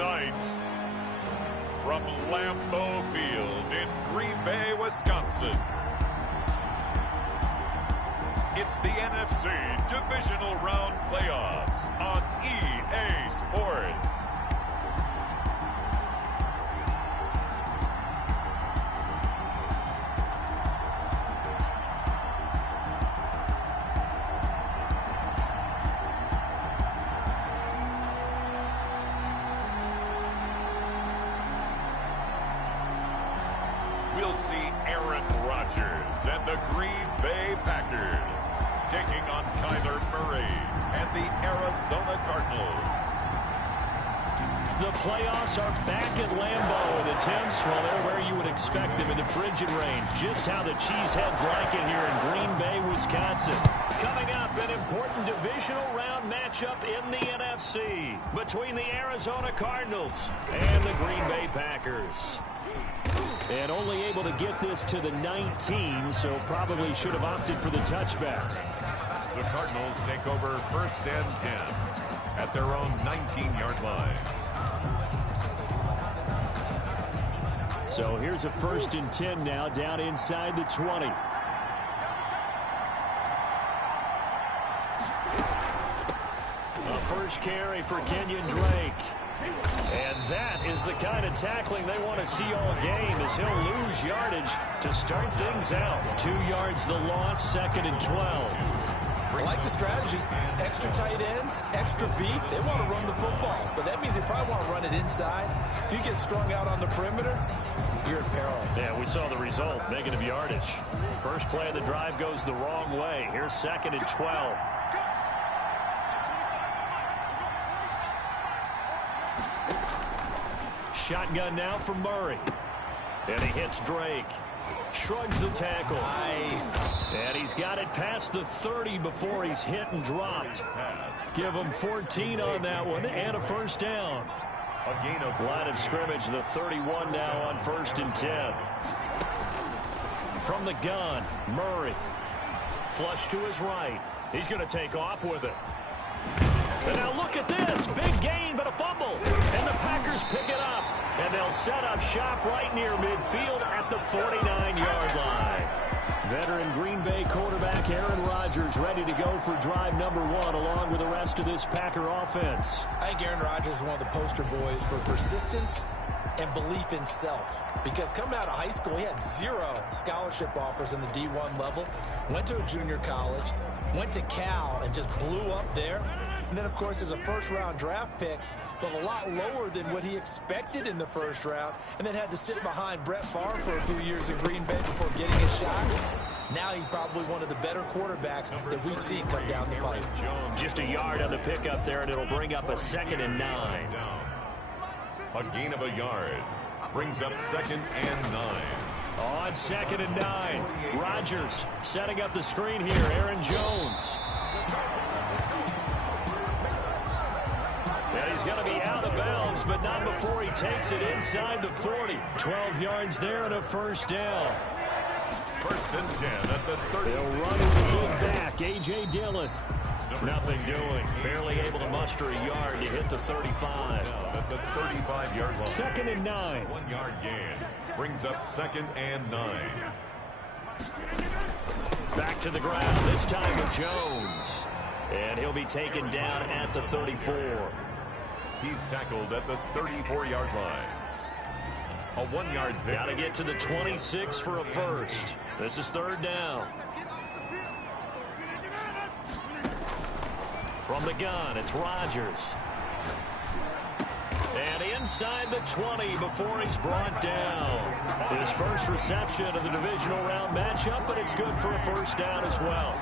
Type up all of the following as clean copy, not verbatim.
tonight, from Lambeau Field in Green Bay, Wisconsin, it's the NFC Divisional Round Playoffs on EA Sports. We'll see Aaron Rodgers and the Green Bay Packers taking on Kyler Murray and the Arizona Cardinals. The playoffs are back at Lambeau. The temps, well, they're where you would expect them in the frigid rain. Just how the Cheeseheads like it here in Green Bay, Wisconsin. Coming up, an important divisional round matchup in the NFC between the Arizona Cardinals and the Green Bay Packers. And only able to get this to the 19, so probably should have opted for the touchback. The Cardinals take over 1st and 10 at their own 19-yard line. So here's a 1st and 10 now, down inside the 20. A first carry for Kenyon Drake. And that is the kind of tackling they want to see all game, as he'll lose yardage to start things out. 2 yards the loss, 2nd and 12. I like the strategy. Extra tight ends, extra beef. They want to run the football, but that means they probably want to run it inside. If you get strung out on the perimeter, you're in peril. Yeah, we saw the result, negative yardage. First play of the drive goes the wrong way. Here's 2nd and 12. Shotgun now for Murray. And he hits Drake. Shrugs the tackle. Nice. And he's got it past the 30 before he's hit and dropped. Give him 14 on that one and a first down. A gain of line of scrimmage, the 31 now on 1st and 10. From the gun, Murray. Flush to his right. He's going to take off with it. And now look at this. Big gain, but a fumble. And the Packers pick it up. And they'll set up shop right near midfield at the 49-yard line. Veteran Green Bay quarterback Aaron Rodgers ready to go for drive number 1 along with the rest of this Packer offense. I think Aaron Rodgers is one of the poster boys for persistence and belief in self. Because coming out of high school, he had 0 scholarship offers in the D1 level. Went to a junior college. Went to Cal and just blew up there. And then, of course, as a first-round draft pick, but a lot lower than what he expected in the first round, and then had to sit behind Brett Favre for a few years in Green Bay before getting a shot. Now he's probably one of the better quarterbacks that we've seen come down the pipe. Just a yard on the pickup there, and it'll bring up a 2nd and 9. A gain of a yard brings up 2nd and 9. On 2nd and 9, Rodgers setting up the screen here. Aaron Jones. And he's going to be out of bounds, but not before he takes it inside the 40. 12 yards there and a first down. 1st and 10 at the 30. They'll run into the back. A.J. Dillon. Nothing doing. Barely able to muster a yard to hit the 35. At the 35-yard line. 2nd and 9. 1-yard gain brings up 2nd and 9. Back to the ground, this time with Jones. And he'll be taken down at the 34. He's tackled at the 34-yard line. A 1-yard pick. Got to get to the 26 for a first. This is 3rd down. From the gun, it's Rodgers. And inside the 20 before he's brought down. His first reception of the divisional round matchup, but it's good for a first down as well.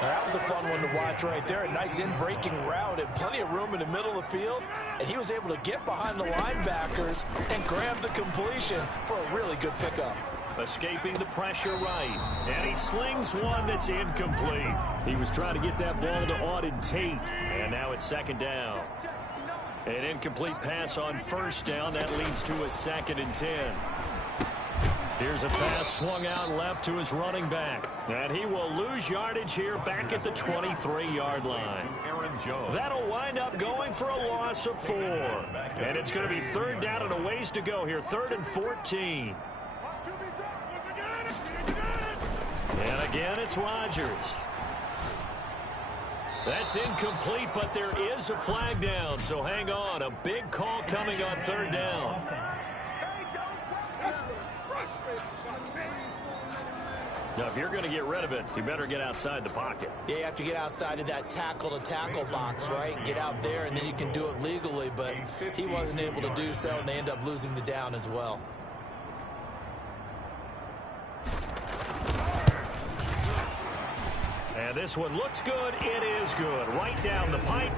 That was a fun one to watch right there. A nice in-breaking route and plenty of room in the middle of the field. And he was able to get behind the linebackers and grab the completion for a really good pickup. Escaping the pressure right. And he slings one that's incomplete. He was trying to get that ball to Auden Tate. And now it's 2nd down. An incomplete pass on 1st down. That leads to a 2nd and 10. Here's a pass swung out left to his running back. And he will lose yardage here back at the 23-yard line. That'll wind up going for a loss of 4. And it's going to be third down and a ways to go here. 3rd and 14. And again, it's Rodgers. That's incomplete, but there is a flag down, so hang on. A big call coming on 3rd down. Now, if you're going to get rid of it, you better get outside the pocket. Yeah, you have to get outside of that tackle-to-tackle box, right? Get out there, and then you can do it legally, but he wasn't able to do so, and they end up losing the down as well. And this one looks good. It is good. Right down the pipe.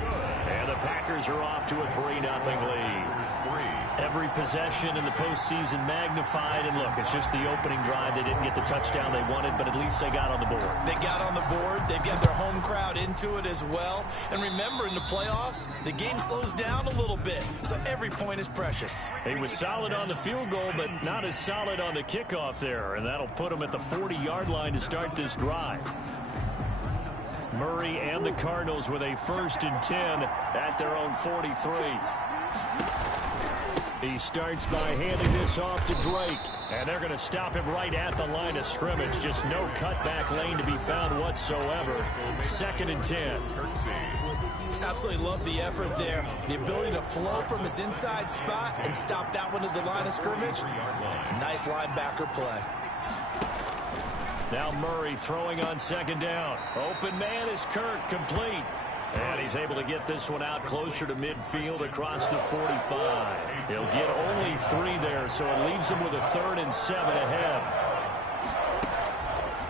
And the Packers are off to a 3-0 lead. Every possession in the postseason magnified. And look, it's just the opening drive. They didn't get the touchdown they wanted, but at least they got on the board. They got on the board. They've got their home crowd into it as well. And remember, in the playoffs, the game slows down a little bit. So every point is precious. He was solid on the field goal, but not as solid on the kickoff there. And that'll put him at the 40-yard line to start this drive. Murray and the Cardinals with a 1st and 10 at their own 43. He starts by handing this off to Drake. And they're going to stop him right at the line of scrimmage. Just no cutback lane to be found whatsoever. 2nd and 10. Absolutely love the effort there. The ability to flow from his inside spot and stop that one at the line of scrimmage. Nice linebacker play. Now Murray throwing on 2nd down. Open man is Kirk, complete. And he's able to get this one out closer to midfield across the 45. He'll get only 3 there, so it leaves him with a 3rd and 7 ahead.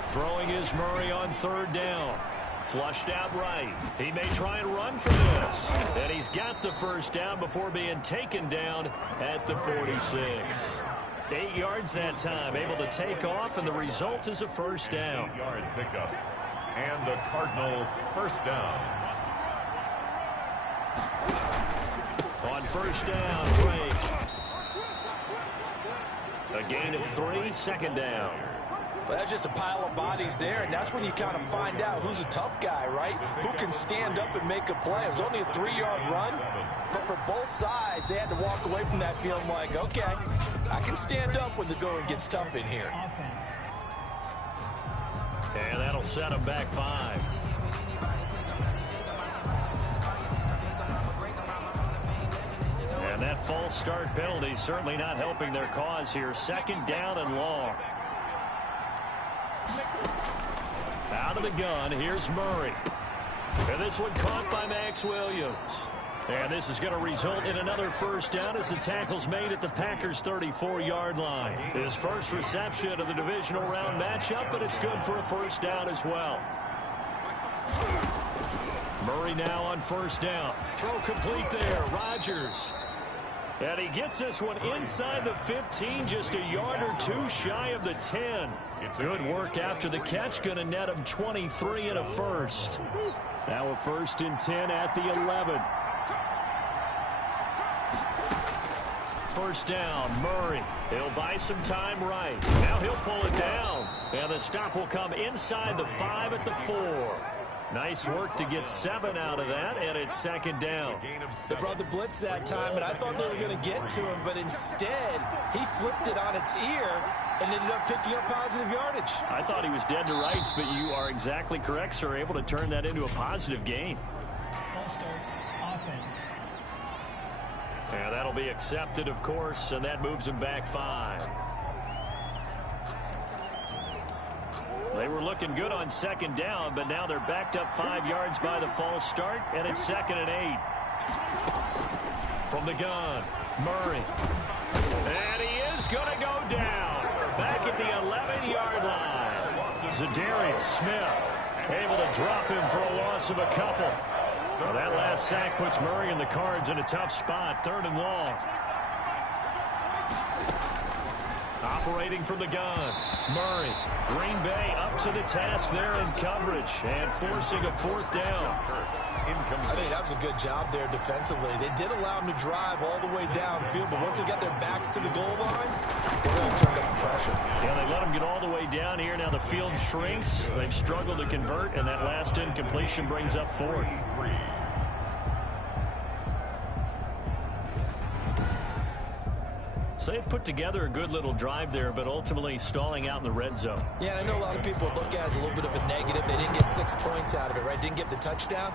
Throwing is Murray on 3rd down. Flushed out right. He may try and run for this. And he's got the 1st down before being taken down at the 46. 8 yards that time, able to take off, and the result is a 1st down. 8-yard pickup, and the Cardinal 1st down. On 1st down, Drake. A gain of 3, 2nd down. Well, that's just a pile of bodies there, and that's when you kind of find out who's a tough guy, right? Who can stand up and make a play. It was only a 3-yard run, but for both sides, they had to walk away from that feeling like, okay, I can stand up when the going gets tough in here. And that'll set them back 5. And that false start penalty certainly not helping their cause here. 2nd down and long. Out of the gun, here's Murray. And this one caught by Max Williams. And this is going to result in another 1st down as the tackle's made at the Packers' 34-yard line. His first reception of the divisional round matchup, but it's good for a 1st down as well. Murray now on 1st down. Throw complete there. Rodgers. And he gets this one inside the 15, just a yard or 2 shy of the 10. Good work after the catch, going to net him 23 and a 1st. Now a 1st and 10 at the 11. 1st down, Murray. He'll buy some time right. Now he'll pull it down. And the stop will come inside the 5 at the 4. Nice work to get 7 out of that, and it's 2nd down. They brought the blitz that time, and I thought they were going to get to him, but instead, he flipped it on its ear and ended up picking up positive yardage. I thought he was dead to rights, but you are exactly correct, sir. Able to turn that into a positive gain. False start, offense. And that'll be accepted, of course, and that moves him back 5. They were looking good on 2nd down, but now they're backed up 5 yards by the false start, and it's 2nd and 8. From the gun, Murray. And he is going to go down. Back at the 11-yard line. Zadarius Smith able to drop him for a loss of a couple. Well, that last sack puts Murray and the Cards in a tough spot. 3rd and long. Operating from the gun, Murray. Green Bay up to the task there in coverage and forcing a 4th down. I think that was a good job there defensively. They did allow him to drive all the way downfield, but once they got their backs to the goal line, they really turned up the pressure. Yeah, they let him get all the way down here. Now the field shrinks. They've struggled to convert, and that last incompletion brings up fourth. So they put together a good little drive there, but ultimately stalling out in the red zone. Yeah, I know a lot of people look at it as a little bit of a negative. They didn't get 6 points out of it, right? Didn't get the touchdown.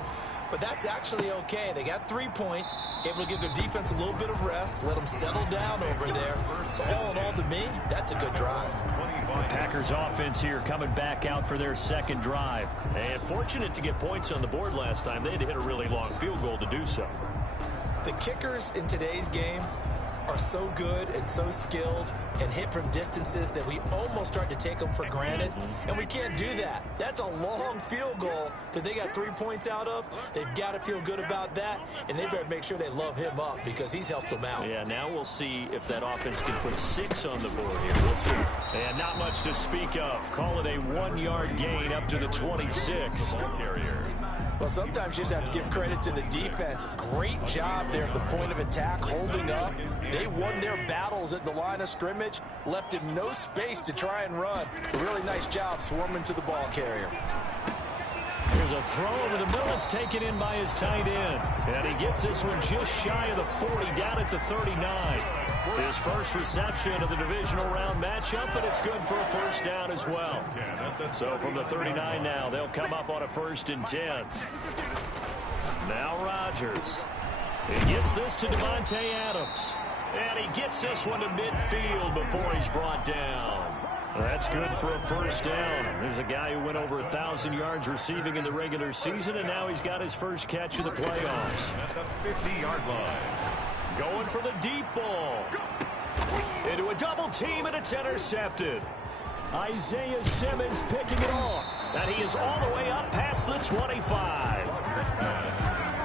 But that's actually okay. They got 3 points, able to give their defense a little bit of rest, let them settle down over there. So all in all, to me, that's a good drive. The Packers offense here coming back out for their second drive. And fortunate to get points on the board last time. They had to hit a really long field goal to do so. The kickers in today's game are so good and so skilled and hit from distances that we almost start to take them for granted, and we can't do that. That's a long field goal that they got 3 points out of. They've got to feel good about that, and they better make sure they love him up because he's helped them out. Yeah, now we'll see if that offense can put 6 on the board here. We'll see. And not much to speak of. Call it a 1-yard gain up to the 26. Ball carrier. Well, sometimes you just have to give credit to the defense. Great job there at the point of attack, holding up. They won their battles at the line of scrimmage, left him no space to try and run. A really nice job swarming to the ball carrier. Here's a throw over the middle. It's taken in by his tight end. And he gets this one just shy of the 40, down at the 39. His first reception of the divisional round matchup, but it's good for a first down as well. So from the 39 now, they'll come up on a 1st and 10. Now Rodgers. He gets this to Devontae Adams. And he gets this one to midfield before he's brought down. That's good for a first down. There's a guy who went over 1,000 yards receiving in the regular season, and now he's got his first catch of the playoffs. At the 50-yard line. Going for the deep ball. Into a double team, and it's intercepted. Isaiah Simmons picking it off. And he is all the way up past the 25.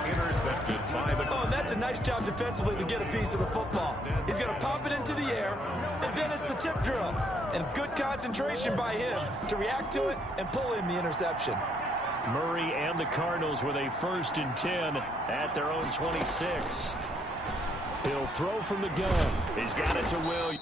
Intercepted by the... Oh, and that's a nice job defensively to get a piece of the football. He's going to pop it into the air, and then it's the tip drill. And good concentration by him to react to it and pull in the interception. Murray and the Cardinals with a 1st and 10 at their own 26. He'll throw from the gun. He's got it to Williams.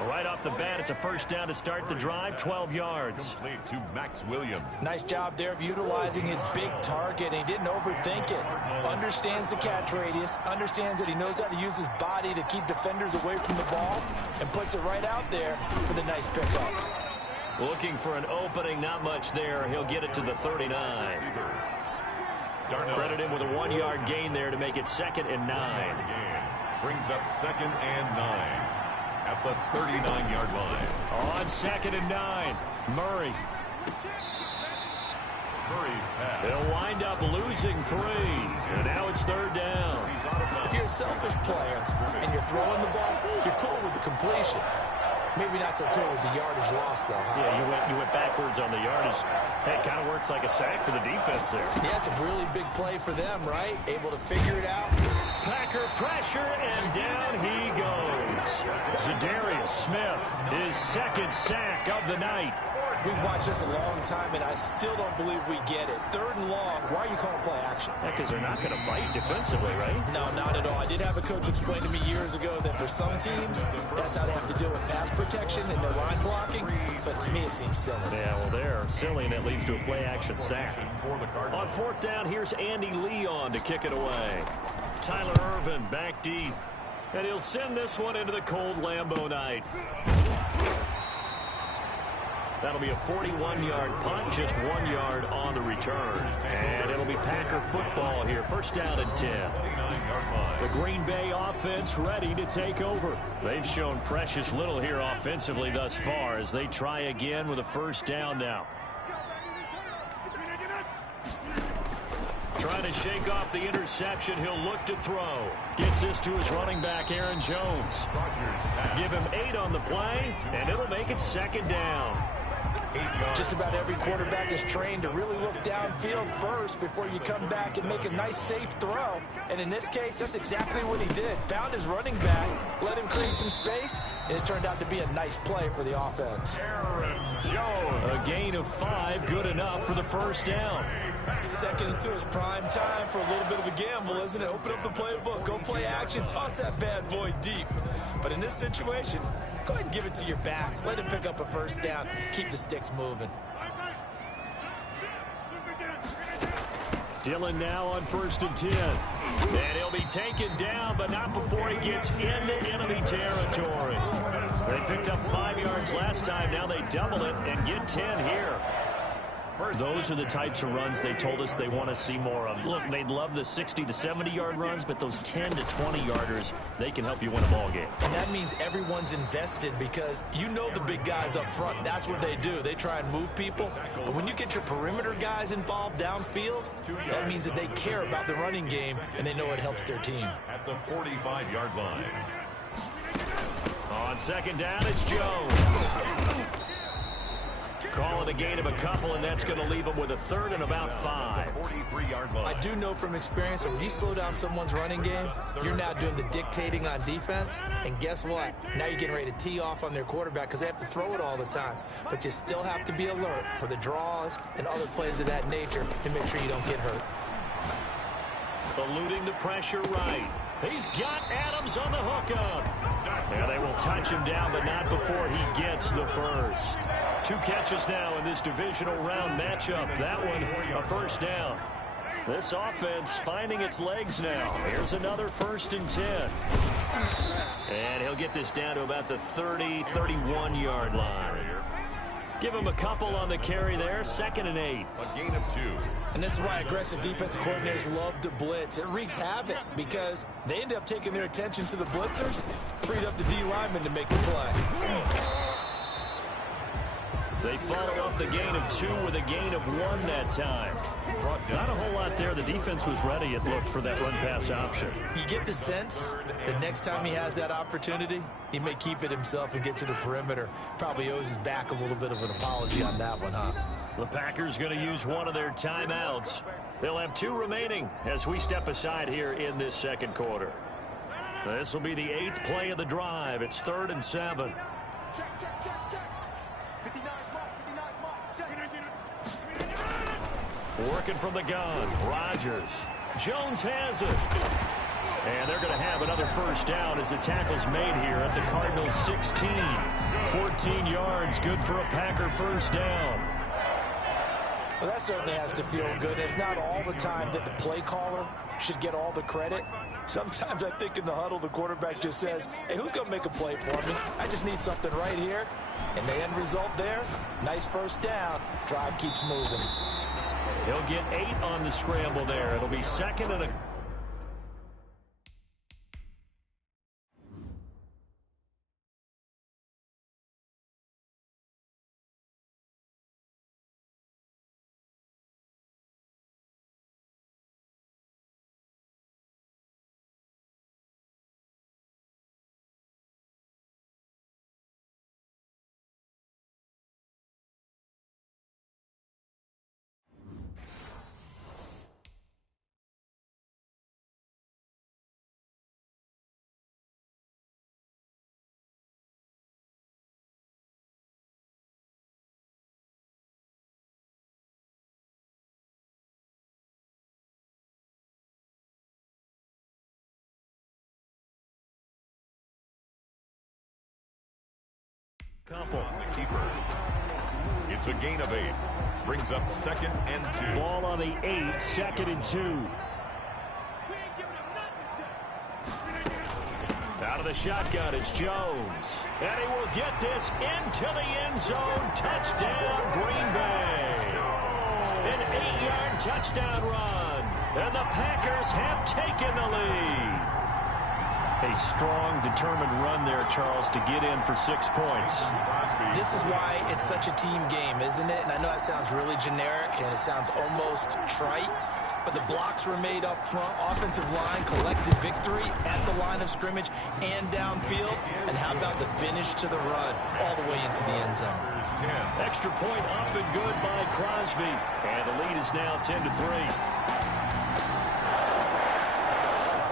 Right off the bat, it's a first down to start the drive, 12 yards. Complete to Max Williams. Nice job there of utilizing his big target. He didn't overthink it. Understands the catch radius. Understands that he knows how to use his body to keep defenders away from the ball. And puts it right out there for the nice pickup. Looking for an opening, not much there. He'll get it to the 39. Credit him with a 1-yard gain there to make it 2nd and 9. Brings up 2nd and 9. At the 39-yard line. On 2nd and 9, Murray. Murray's pass. He'll wind up losing 3, and now it's 3rd down. If you're a selfish player and you're throwing the ball, you're cool with the completion. Maybe not so cool with the yardage loss, though. Huh? Yeah, you went backwards on the yardage. Hey, it kind of works like a sack for the defense there. Yeah, it's a really big play for them, right? Able to figure it out. Packer pressure, and down he goes. Za'Darius Smith, his 2nd sack of the night. We've watched this a long time, and I still don't believe we get it. 3rd and long. Why are you calling play action? Because they're not going to bite defensively, right? No, not at all. I did have a coach explain to me years ago that for some teams, that's how they have to deal with pass protection and their line blocking. But to me, it seems silly. Yeah, well, they're silly, and it leads to a play-action sack. On 4th down, here's Andy Leon to kick it away. Tyler Ervin back deep. And he'll send this one into the cold Lambeau night. That'll be a 41-yard punt, just 1 yard on the return. And it'll be Packer football here. First down and 10. The Green Bay offense ready to take over. They've shown precious little here offensively thus far as they try again with a first down now. Trying to shake off the interception. He'll look to throw. Gets this to his running back, Aaron Jones. Give him 8 on the play, and it'll make it second down. Just about every quarterback is trained to really look downfield first before you come back and make a nice, safe throw. And in this case, that's exactly what he did. Found his running back, let him create some space, and it turned out to be a nice play for the offense. Aaron Jones. A gain of 5, good enough for the first down. Second and 2 is prime time for a little bit of a gamble, isn't it? Open up the playbook, go play action, toss that bad boy deep. But in this situation, go ahead and give it to your back. Let him pick up a first down. Keep the sticks moving. Dillon now on 1st and 10. And he'll be taken down, but not before he gets into enemy territory. They picked up 5 yards last time. Now they double it and get 10 here. Those are the types of runs they told us they want to see more of. Look, they'd love the 60 to 70-yard runs, but those 10 to 20-yarders, they can help you win a ball game. And that means everyone's invested because you know the big guys up front. That's what they do. They try and move people. But when you get your perimeter guys involved downfield, that means that they care about the running game, and they know it helps their team. At the 45-yard line. On second down, it's Jones. Call it a gain of a couple, and that's going to leave them with a third and about 5. 43-yard line. I do know from experience that when you slow down someone's running game, you're now doing the dictating on defense. And guess what? Now you're getting ready to tee off on their quarterback because they have to throw it all the time. But you still have to be alert for the draws and other plays of that nature to make sure you don't get hurt. Eluding the pressure right. He's got Adams on the hookup. And they will touch him down, but not before he gets the first. 2 catches now in this divisional round matchup. That one, a first down. This offense finding its legs now. Here's another 1st and 10. And he'll get this down to about the 30, 31-yard line. Give him a couple on the carry there. 2nd and 8. A gain of 2. And this is why aggressive defensive coordinators love to blitz. It wreaks havoc because they end up taking their attention to the blitzers, freed up the D lineman to make the play. They follow up the gain of 2 with a gain of 1 that time. Not a whole lot there. The defense was ready, it looked, for that run-pass option. You get the sense that next time he has that opportunity, he may keep it himself and get to the perimeter. Probably owes his back a little bit of an apology on that one, huh? The Packers going to use one of their timeouts. They'll have 2 remaining as we step aside here in this second quarter. This will be the 8th play of the drive. It's 3rd and 7. Check. 59 mark. Working from the gun. Rodgers. Jones has it. And they're going to have another first down as the tackle's made here at the Cardinals' 16. 14 yards, good for a Packer first down. Well, that certainly has to feel good. It's not all the time that the play caller should get all the credit. Sometimes I think in the huddle, the quarterback just says, hey, who's going to make a play for me? I just need something right here. And the end result there, nice first down. Drive keeps moving. He'll get 8 on the scramble there. It'll be 2nd and a... Couple. The keeper. It's a gain of 8. Brings up 2nd and 2. Ball on the 8, 2nd and 2. Out of the shotgun, it's Jones. And he will get this into the end zone. Touchdown, Green Bay. An 8-yard touchdown run. And the Packers have taken the lead. A strong, determined run there, Charles, to get in for 6 points. This is why it's such a team game, isn't it? And I know that sounds really generic and it sounds almost trite, but the blocks were made up front, offensive line, collective victory at the line of scrimmage and downfield. And how about the finish to the run all the way into the end zone? Extra point up and good by Crosby. And the lead is now 10-3.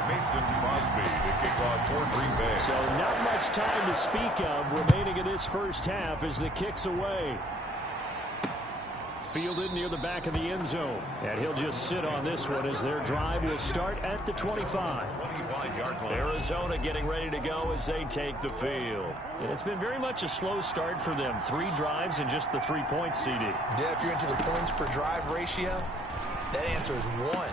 Mason Crosby to kick off for Green Bay. So not much time to speak of remaining in this first half as the kick's away. Fielded near the back of the end zone. And he'll just sit on this one as their drive will start at the 25. Arizona getting ready to go as they take the field. And it's been very much a slow start for them. 3 drives and just the 3 points, CD. Yeah, if you're into the points per drive ratio, that answer is 1.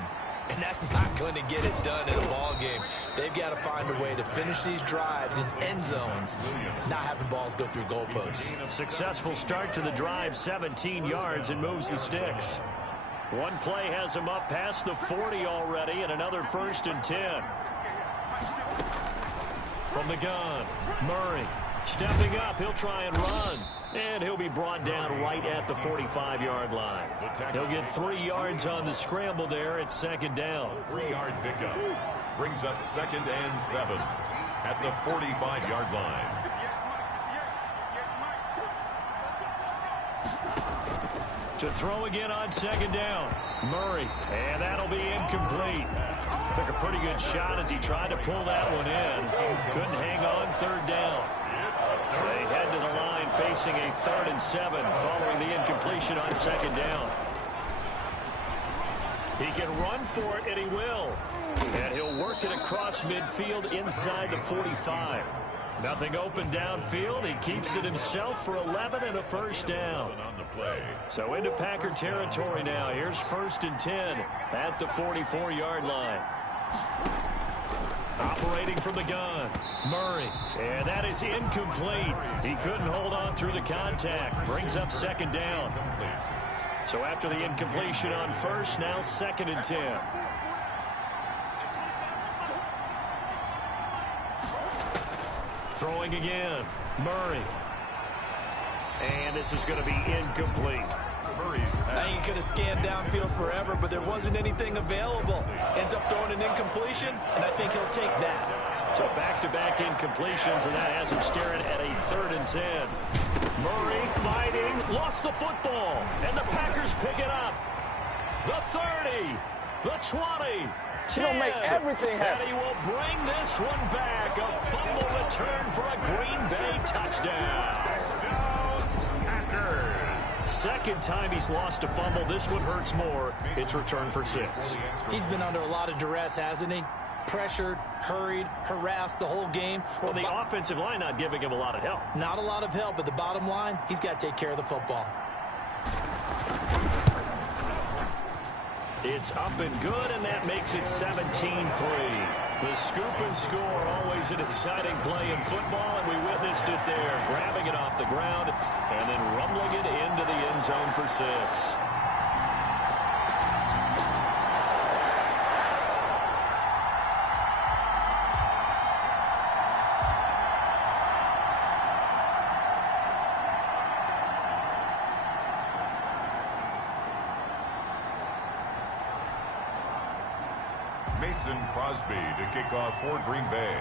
And that's not going to get it done in a ball game. They've got to find a way to finish these drives in end zones, not having balls go through goalposts. Successful start to the drive, 17 yards, and moves the sticks. One play has him up past the 40 already, and another 1st and 10. From the gun, Murray stepping up. He'll try and run. And he'll be brought down right at the 45-yard line. He'll get 3 yards on the scramble there. It's 2nd down. 3-yard pickup brings up 2nd and 7 at the 45-yard line. To throw again on 2nd down. Murray. And that'll be incomplete. Took a pretty good shot as he tried to pull that one in. Couldn't hang on 3rd down. They head to the line facing a 3rd and 7 following the incompletion on 2nd down. He can run for it, and he will. And he'll work it across midfield inside the 45. Nothing open downfield. He keeps it himself for 11 and a 1st down. So into Packer territory now. Here's 1st and 10 at the 44-yard line. Operating from the gun, Murray. And that is incomplete. He couldn't hold on through the contact. Brings up 2nd down. So after the incompletion on 1st, now 2nd and 10. Throwing again, Murray. And this is going to be incomplete. I think he could have scanned downfield forever, but there wasn't anything available. Ends up throwing an incompletion, and I think he'll take that. So back-to-back incompletions, and that has him staring at a 3rd and 10. Murray fighting, lost the football, and the Packers pick it up. The 30, the 20, 10. He'll make everything happen. And he will bring this one back. A fumble return for a Green Bay touchdown. 2nd time he's lost a fumble. This one hurts more. It's returned for 6. He's been under a lot of duress, hasn't he? Pressured, hurried, harassed the whole game. Well, the offensive line not giving him a lot of help. Not a lot of help, but the bottom line, he's got to take care of the football. It's up and good, and that makes it 17-3. The scoop and score, always an exciting play in football, and we witnessed it there, grabbing it off the ground and then rumbling it into the end zone for 6. Mason Crosby to kick off for Green Bay.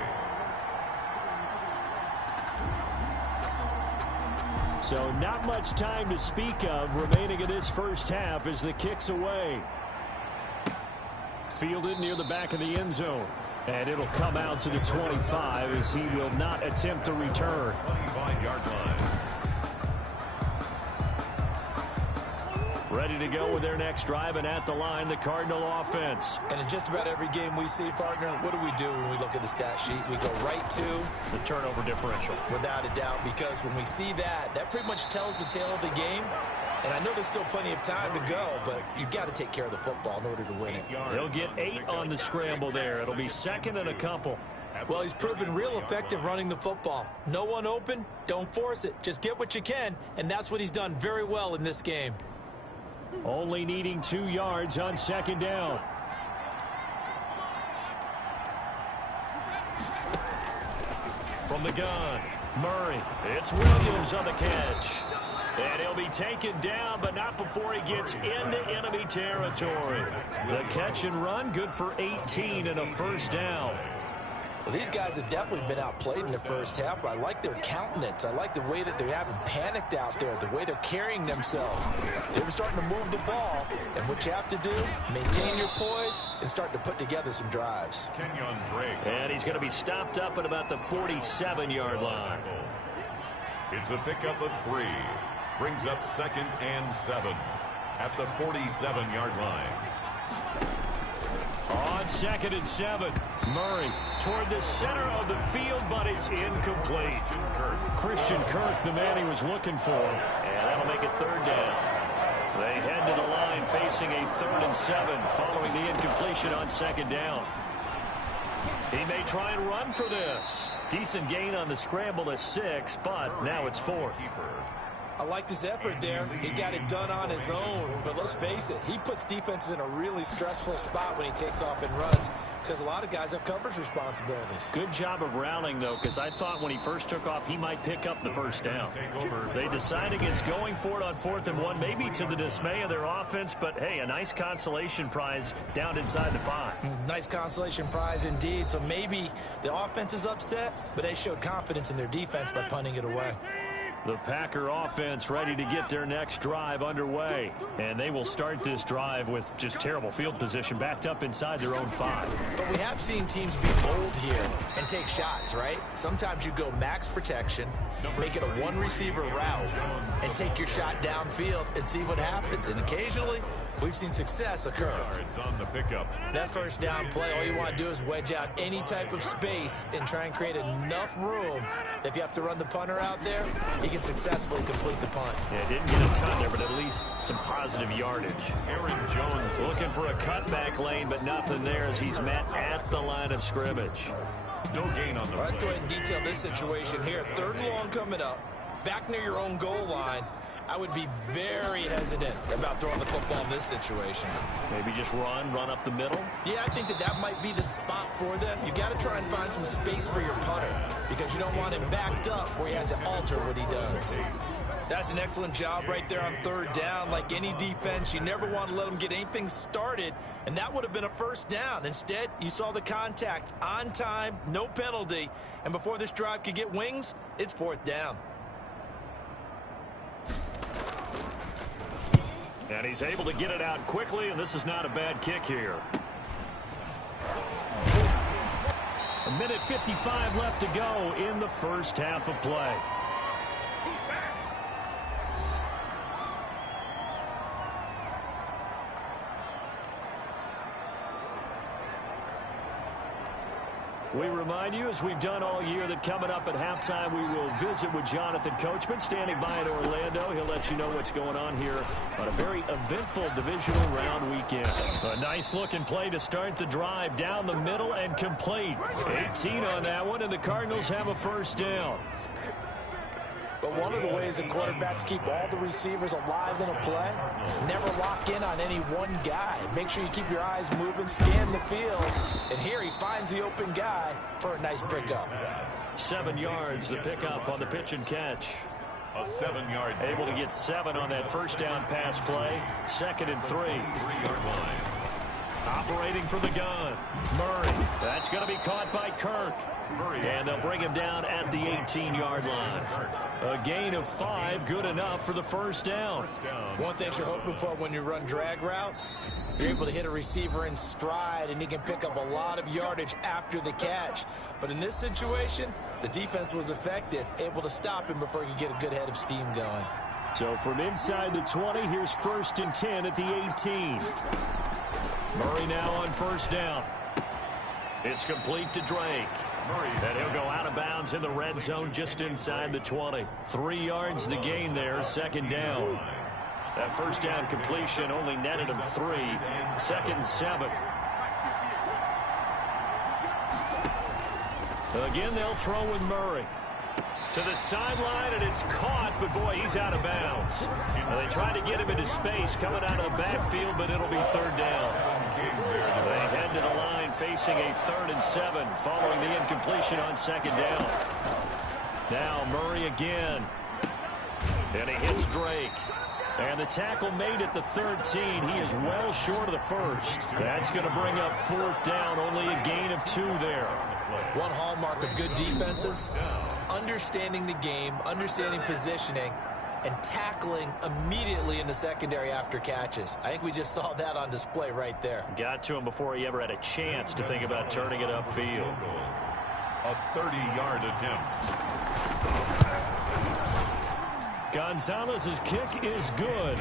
So not much time to speak of remaining in this first half as the kick's away. Fielded near the back of the end zone. And it'll come out to the 25 as he will not attempt to return. 25-yard line. Ready to go with their next drive, and at the line, the Cardinal offense. And in just about every game we see, partner, what do we do when we look at the stat sheet? We go right to the turnover differential. Without a doubt, because when we see that, that pretty much tells the tale of the game. And I know there's still plenty of time to go, but you've got to take care of the football in order to win it. He'll get 8 on the scramble there. It'll be 2nd and a couple. Well, he's proven real effective running the football. No one open, don't force it. Just get what you can, and that's what he's done very well in this game. Only needing 2 yards on second down. From the gun, Murray. It's Williams on the catch. And he'll be taken down, but not before he gets into enemy territory. The catch and run, good for 18 and a first down. Well, these guys have definitely been outplayed in the first half. I like their countenance. I like the way that they haven't panicked out there, the way they're carrying themselves. They're starting to move the ball, and what you have to do, maintain your poise and start to put together some drives. And he's going to be stopped up at about the 47-yard line. It's a pickup of 3. Brings up 2nd and 7 at the 47-yard line. On 2nd and 7, Murray toward the center of the field, but it's incomplete. Christian Kirk, the man he was looking for, and that'll make it 3rd down. They head to the line facing a 3rd and 7 following the incompletion on 2nd down. He may try and run for this. Decent gain on the scramble to 6, but now it's 4th. I liked his effort there. He got it done on his own. But let's face it, he puts defenses in a really stressful spot when he takes off and runs because a lot of guys have coverage responsibilities. Good job of rallying, though, because I thought when he first took off, he might pick up the first down. They decide against going for it on 4th and 1, maybe to the dismay of their offense, but, hey, a nice consolation prize down inside the 5. Nice consolation prize indeed. So maybe the offense is upset, but they showed confidence in their defense by punting it away. The Packer offense ready to get their next drive underway. And they will start this drive with just terrible field position backed up inside their own 5. But we have seen teams be bold here and take shots, right? Sometimes you go max protection, make it a one-receiver route, and take your shot downfield and see what happens. And occasionally, we've seen success occur. That first down play, all you want to do is wedge out any type of space and try and create enough room. If you have to run the punter out there, he can successfully complete the punt. Yeah, didn't get a ton there, but at least some positive yardage. Aaron Jones looking for a cutback lane, but nothing there as he's met at the line of scrimmage. No gain on the play. Let's go ahead and detail this situation here. 3rd and long coming up, back near your own goal line. I would be very hesitant about throwing the football in this situation. Maybe just run up the middle? Yeah, I think that might be the spot for them. You got to try and find some space for your punter because you don't want him backed up where he has to alter what he does. That's an excellent job right there on 3rd down. Like any defense, you never want to let them get anything started, and that would have been a first down. Instead, you saw the contact on time, no penalty, and before this drive could get wings, it's 4th down. And he's able to get it out quickly, and this is not a bad kick here. 1:55 left to go in the first half of play. We remind you, as we've done all year, that coming up at halftime, we will visit with Jonathan Coachman, standing by in Orlando. He'll let you know what's going on here on a very eventful divisional round weekend. A nice-looking play to start the drive down the middle and complete. 18 on that one, and the Cardinals have a first down. But one of the ways that quarterbacks keep all the receivers alive in a play, never lock in on any one guy. Make sure you keep your eyes moving, scan the field. And here he finds the open guy for a nice pickup. 7 yards, the pickup on the pitch and catch. A 7-yard. Able to get 7 on that first down pass play. 2nd and 3. 3-yard line. Operating for the gun. Murray. That's going to be caught by Kirk. And they'll bring him down at the 18-yard line. A gain of 5, good enough for the first down. One thing you're hoping for when you run drag routes, you're able to hit a receiver in stride, and he can pick up a lot of yardage after the catch. But in this situation, the defense was effective, able to stop him before he could get a good head of steam going. So from inside the 20, here's 1st and 10 at the 18. Murray now on first down. It's complete to Drake. And he'll go out of bounds in the red zone just inside the 20. 3 yards the gain there, 2nd down. That first down completion only netted him 3. 2nd and 7. Again, they'll throw with Murray. To the sideline, and it's caught, but boy, he's out of bounds. Well, they tried to get him into space coming out of the backfield, but it'll be third down. They head to the line facing a 3rd and 7 following the incompletion on 2nd down. Now Murray again. And he hits Drake. And the tackle made at the 13. He is well short of the first. That's going to bring up 4th down. Only a gain of 2 there. One hallmark of good defenses is understanding the game, understanding positioning, and tackling immediately in the secondary after catches. I think we just saw that on display right there. Got to him before he ever had a chance to think about turning it upfield. A 30-yard attempt. Gonzalez's kick is good.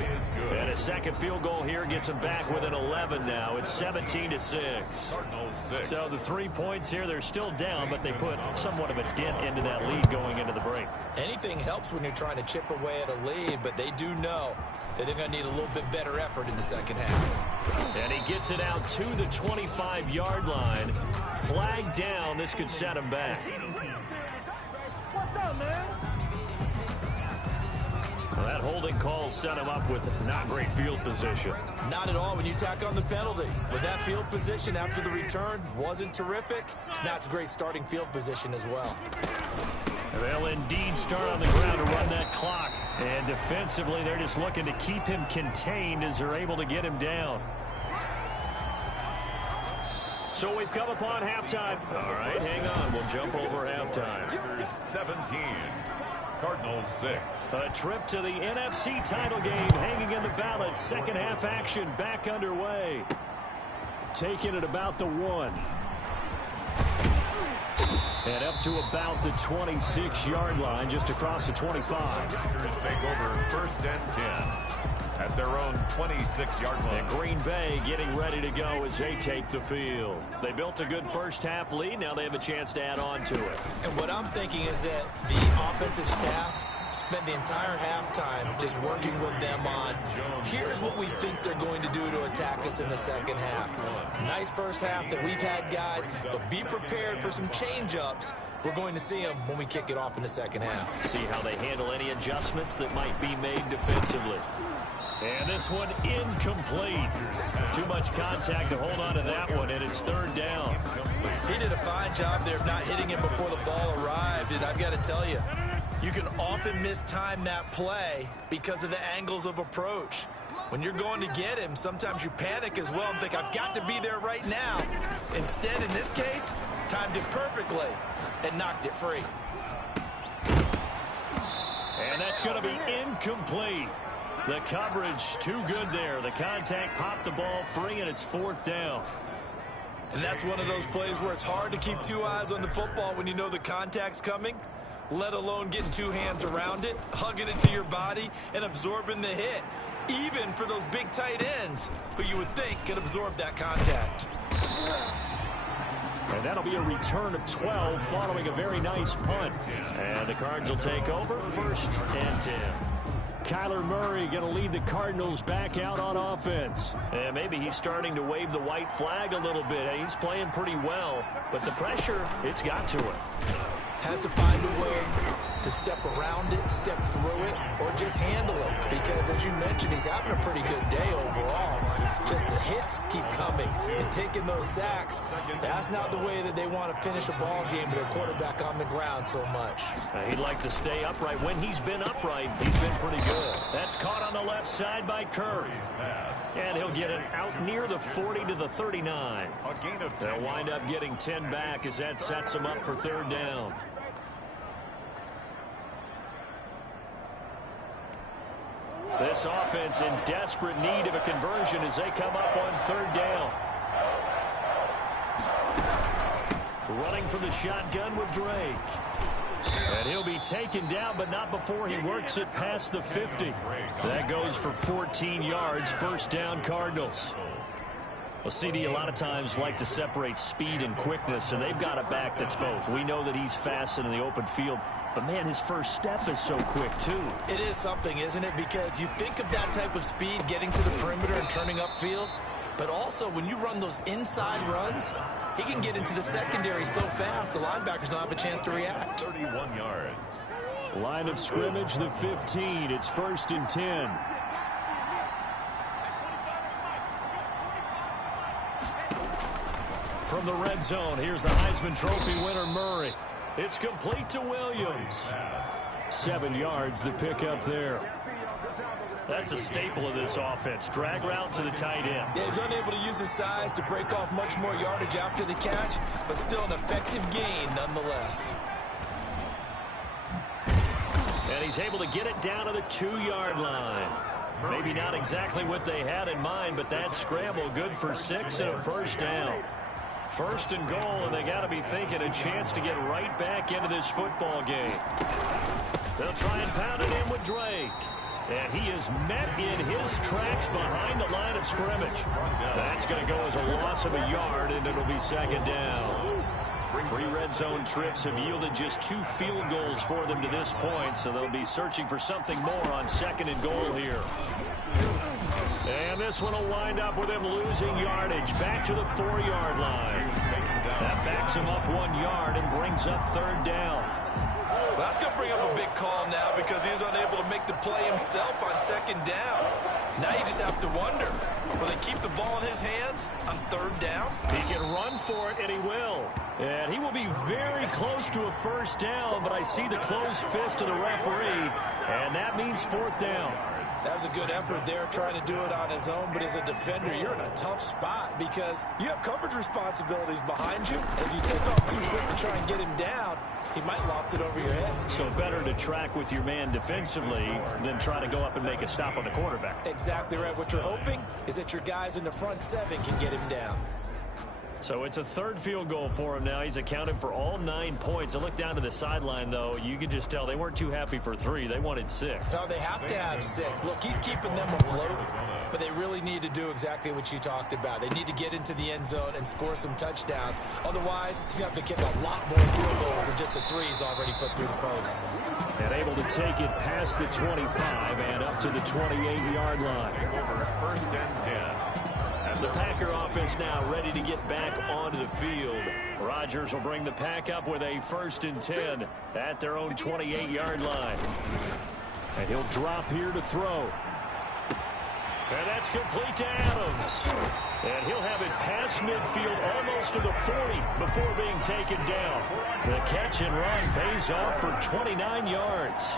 And a second field goal here gets him back within 11 now. It's 17-6. So the 3 points here, they're still down, but they put somewhat of a dent into that lead going into the break. Anything helps when you're trying to chip away at a lead, but they do know that they're going to need a little bit better effort in the second half. And he gets it out to the 25-yard line. Flag down. This could set him back. What's up, man? Well, that holding call set him up with not great field position. Not at all when you tack on the penalty. With that field position after the return wasn't terrific, it's not a great starting field position as well. They'll indeed start on the ground to run that clock. And defensively, they're just looking to keep him contained as they're able to get him down. So we've come upon halftime. All right, hang on. We'll jump over halftime. 17. Cardinals 6. A trip to the NFC title game hanging in the balance. Second half action back underway. Taking it about the 1. And up to about the 26-yard line, just across the 25. Packers take over 1st and 10 at their own 26-yard line. And Green Bay getting ready to go as they take the field. They built a good first half lead. Now they have a chance to add on to it. And what I'm thinking is that the offensive staff spent the entire halftime just working with them on, here's what we think they're going to do to attack us in the second half. Nice first half that we've had, guys, but be prepared for some change-ups. We're going to see them when we kick it off in the second half. See how they handle any adjustments that might be made defensively. And this one incomplete. Too much contact to hold on to that one, and it's 3rd down. He did a fine job there of not hitting him before the ball arrived, and I've got to tell you, you can often mistime that play because of the angles of approach. When you're going to get him, sometimes you panic as well and think, I've got to be there right now. Instead, in this case, timed it perfectly and knocked it free. And that's going to be incomplete. The coverage too good there. The contact popped the ball free, and it's 4th down. And that's one of those plays where it's hard to keep 2 eyes on the football when you know the contact's coming, let alone getting 2 hands around it, hugging it to your body, and absorbing the hit. Even for those big tight ends who you would think could absorb that contact. And that'll be a return of 12 following a very nice punt. And the Cards will take over 1st and 10. Kyler Murray going to lead the Cardinals back out on offense. And maybe he's starting to wave the white flag a little bit. He's playing pretty well, but the pressure, it's got to him. Has to find a way to step around it, step through it, or just handle it. Because, as you mentioned, he's having a pretty good day overall. Just the hits keep coming and taking those sacks. That's not the way that they want to finish a ball game with a quarterback on the ground so much. He'd like to stay upright. When he's been upright, he's been pretty good. That's caught on the left side by Kirk. And he'll get it out near the 40 to the 39. They'll wind up getting 10 back as that sets them up for 3rd down. This offense in desperate need of a conversion as they come up on 3rd down. Running from the shotgun with Drake. And he'll be taken down, but not before he works it past the 50. That goes for 14 yards, 1st down Cardinals. Well, CD a lot of times like to separate speed and quickness, and they've got a back that's both. We know that he's fast in the open field, but, man, his first step is so quick, too. It is something, isn't it? Because you think of that type of speed getting to the perimeter and turning upfield, But also, when you run those inside runs, he can get into the secondary so fast, the linebackers don't have a chance to react. 31 yards. Line of scrimmage, the 15. It's 1st and 10. From the red zone, here's the Heisman Trophy winner, Murray. It's complete to Williams. 7 yards, the pickup there. That's a staple of this offense. Drag route to the tight end. Yeah, he's unable to use his size to break off much more yardage after the catch, but still an effective gain nonetheless. And he's able to get it down to the 2-yard line. Maybe not exactly what they had in mind, but that scramble good for 6 and a first down. 1st and goal, and they got to be thinking a chance to get right back into this football game. They'll try and pound it in with Drake. And he is met in his tracks behind the line of scrimmage. That's going to go as a loss of a yard, and it'll be 2nd down. 3 red zone trips have yielded just 2 field goals for them to this point, so they'll be searching for something more on 2nd and goal here. And this one will wind up with him losing yardage back to the 4-yard line. That backs him up 1 yard and brings up 3rd down. Well, that's going to bring up a big call now because he is unable to make the play himself on 2nd down. Now you just have to wonder, will they keep the ball in his hands on 3rd down? He can run for it, and he will. And he will be very close to a first down, but I see the closed fist of the referee, and that means 4th down. That was a good effort there, trying to do it on his own, but as a defender, you're in a tough spot because you have coverage responsibilities behind you. And if you take off too quick to try and get him down, he might loft it over your head. So better to track with your man defensively than try to go up and make a stop on the quarterback. Exactly right. What you're hoping is that your guys in the front 7 can get him down. So it's a 3rd field goal for him now. He's accounted for all 9 points. I look down to the sideline, though. You can just tell they weren't too happy for 3. They wanted 6. No, they have to have 6. Look, he's keeping them afloat, but they really need to do exactly what you talked about. They need to get into the end zone and score some touchdowns. Otherwise, he's going to have to kick a lot more field goals than just the 3 he's already put through the post. And able to take it past the 25 and up to the 28-yard line. Over 1st and 10. The Packer offense now ready to get back onto the field. Rodgers will bring the Pack up with a 1st and 10 at their own 28-yard line. And he'll drop here to throw. And that's complete to Adams. And he'll have it past midfield almost to the 40 before being taken down. The catch and run pays off for 29 yards.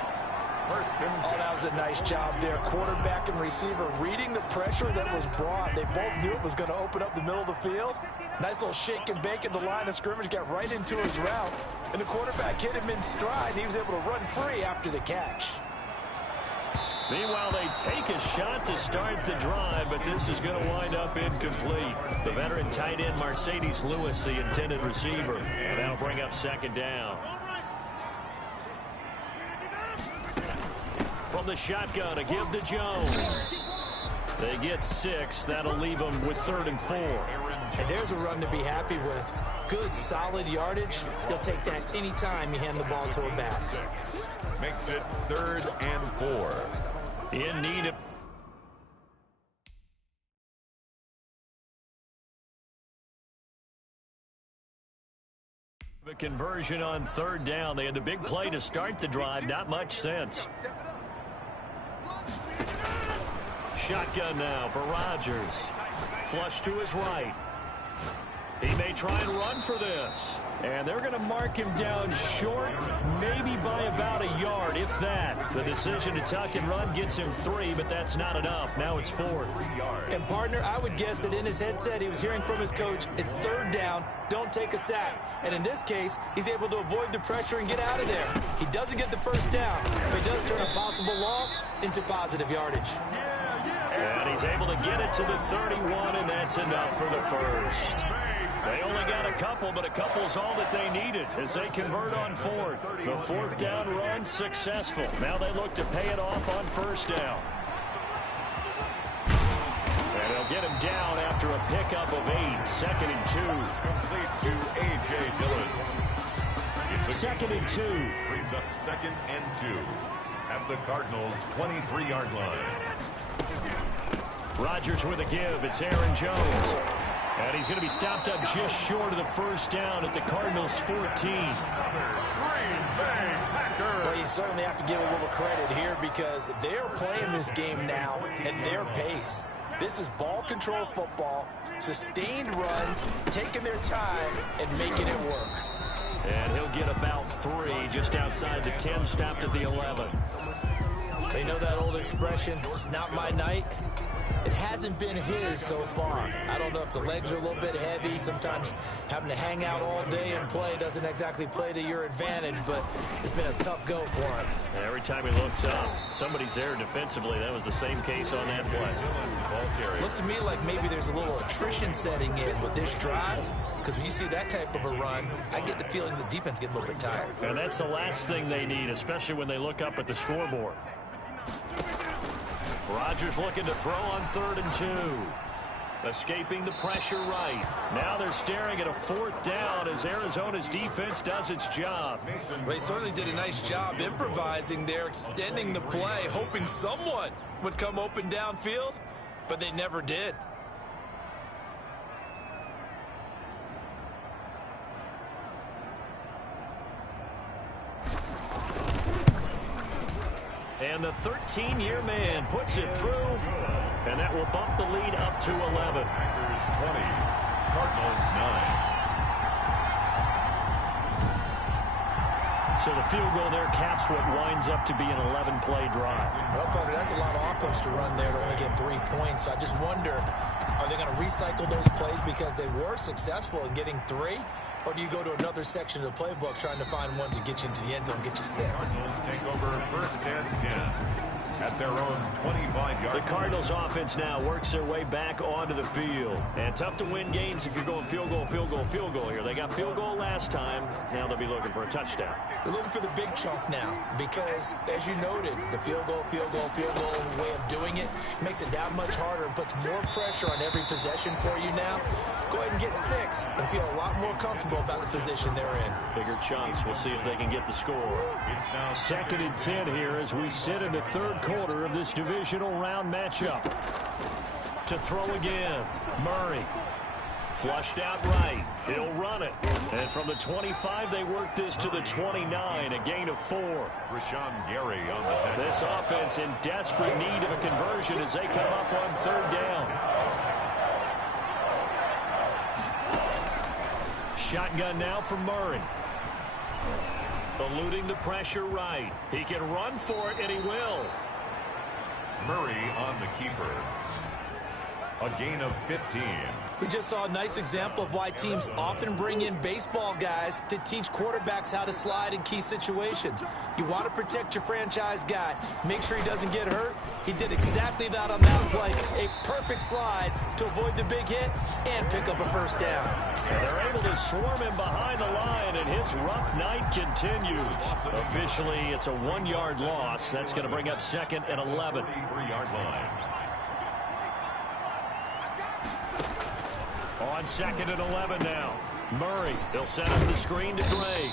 Oh, that was a nice job there. Quarterback and receiver reading the pressure that was brought. They both knew it was going to open up the middle of the field. Nice little shake and bake in the line of scrimmage, got right into his route. And the quarterback hit him in stride. He was able to run free after the catch. Meanwhile, they take a shot to start the drive, but this is going to wind up incomplete. The veteran tight end, Mercedes Lewis, the intended receiver. And that'll bring up 2nd down. From the shotgun, a give to Jones. They get 6. That'll leave them with 3rd and 4. And there's a run to be happy with. Good, solid yardage. They'll take that anytime you hand the ball to a back. Makes it 3rd and 4. In need of a conversion on 3rd down. They had the big play to start the drive. Not much sense. Shotgun now for Rodgers. Flush to his right. He may try and run for this. And they're going to mark him down short, maybe by about a yard, if that. The decision to tuck and run gets him 3, but that's not enough. Now it's 4th. And, partner, I would guess that in his headset he was hearing from his coach, it's 3rd down, don't take a sack. And in this case, he's able to avoid the pressure and get out of there. He doesn't get the first down, but he does turn a possible loss into positive yardage. And he's able to get it to the 31, and that's enough for the first. They only got a couple, but a couple's all that they needed as they convert on 4th. The 4th down run successful. Now they look to pay it off on 1st down. And they'll get him down after a pickup of 8. 2nd and 2. Complete to A.J. Dillon. 2nd and 2. Brings up 2nd and 2 at the Cardinals' 23-yard line. Rodgers with a give. It's Aaron Jones. And he's going to be stopped up just short of the first down at the Cardinals' 14. Well, you certainly have to give a little credit here because they're playing this game now at their pace. This is ball control football, sustained runs, taking their time, and making it work. And he'll get about 3 just outside the 10, stopped at the 11. They know that old expression, it's not my night. It hasn't been his so far. I don't know if the legs are a little bit heavy. Sometimes having to hang out all day and play doesn't exactly play to your advantage, but it's been a tough go for him. And every time he looks up, somebody's there defensively. That was the same case on that play. Looks to me like maybe there's a little attrition setting in with this drive, because when you see that type of a run, I get the feeling the defense getting a little bit tired. And that's the last thing they need, especially when they look up at the scoreboard. Rodgers looking to throw on 3rd and 2. Escaping the pressure right. Now they're staring at a 4th down as Arizona's defense does its job. Well, they certainly did a nice job improvising there, extending the play, hoping someone would come open downfield, but they never did. And the 13-year man puts it through, and that will bump the lead up to 11. Packers 20, Cardinals 9. So the field goal there caps what winds up to be an 11-play drive. Well, Carter, that's a lot of offense to run there to only get 3 points. So I just wonder, are they going to recycle those plays because they were successful in getting 3? Or do you go to another section of the playbook trying to find ones that get you into the end zone and get you 6? Cardinals take over 1st and 10 at their own 25-yard. The Cardinals offense now works their way back onto the field. And tough to win games if you're going field goal, field goal, field goal here. They got field goal last time. Now they'll be looking for a touchdown. They're looking for the big chunk now because, as you noted, the field goal way of doing it makes it that much harder and puts more pressure on every possession for you now. Go ahead and get 6 and feel a lot more comfortable about the position they're in. Bigger chunks. We'll see if they can get the score. It's now 2nd and 10 here as we sit in the 3rd quarter of this divisional round matchup. To throw again, Murray. Flushed out right. He'll run it. And from the 25, they work this to the 29, a gain of 4. Rashawn Gary on the tackle. This offense in desperate need of a conversion as they come up on 3rd down. Shotgun now for Murray. Eluding the pressure right. He can run for it, and he will. Murray on the keeper. A gain of 15. We just saw a nice example of why teams often bring in baseball guys to teach quarterbacks how to slide in key situations. You want to protect your franchise guy. Make sure he doesn't get hurt. He did exactly that on that play. A perfect slide to avoid the big hit and pick up a 1st down. And they're able to swarm him behind the line, and his rough night continues. Officially, it's a 1-yard loss. That's going to bring up 2nd and 11. 3-yard line. On 2nd and 11 now. Murray, they'll set up the screen to Drake.